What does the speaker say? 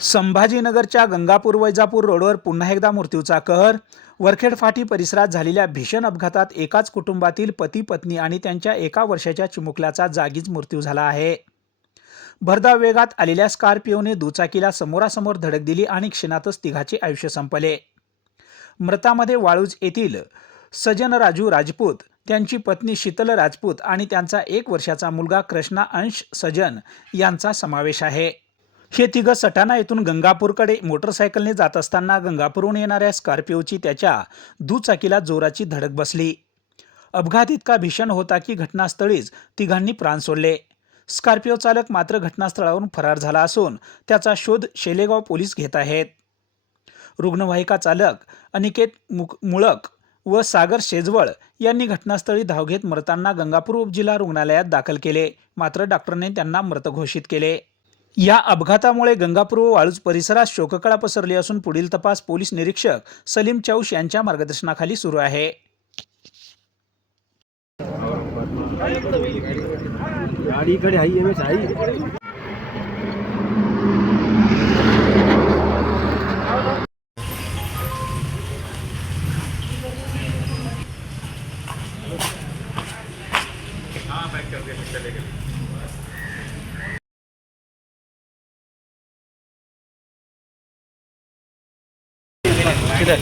संभाजीनगरच्या गंगापूर वैजापूर रोडवर पुन्हा एकदा मृत्यूचा कहर. वरखेड फाटी परिसरात झालेल्या भीषण अपघातात एकाच कुटुंबातील पती पत्नी आणि त्यांच्या एका वर्षाच्या चिमुकल्याचा जागीच मृत्यू झाला आहे. भरधाव वेगात आलेल्या स्कॉर्पिओने दुचाकीला समोरासमोर धडक दिली आणि क्षणातच तिघाचे आयुष्य संपले. मृतामध्ये वाळूज येथील सजन राजू राजपूत त्यांची पत्नी शीतल राजपूत आणि त्यांचा एक वर्षाचा मुलगा कृष्णा अंश सजन यांचा समावेश आहे. हे तिघं सटाणा येथून गंगापूरकडे मोटरसायकलने जात असताना गंगापूरहून येणाऱ्या स्कॉर्पिओची त्याच्या दुचाकीला जोराची धडक बसली. अपघात इतका भीषण होता की घटनास्थळीच तिघांनी प्राण सोडले. स्कॉर्पिओ चालक मात्र घटनास्थळावरून फरार झाला असून त्याचा शोध शेलेगाव पोलीस घेत आहेत. रुग्णवाहिका चालक अनिकेत मुक मुळक व सागर शेजवळ यांनी घटनास्थळी धाव घेत मृतांना गंगापूर उपजिल्हा रुग्णालयात दाखल केले. मात्र डॉक्टरने त्यांना मृत घोषित केले. या अपघातामुळे गंगापूर व वाळूज परिसरात शोककळा पसरली असून पुढील तपास पोलीस निरीक्षक सलीम चौश यांच्या मार्गदर्शनाखाली सुरू आहे. हाँ कर दिया चले गए 现的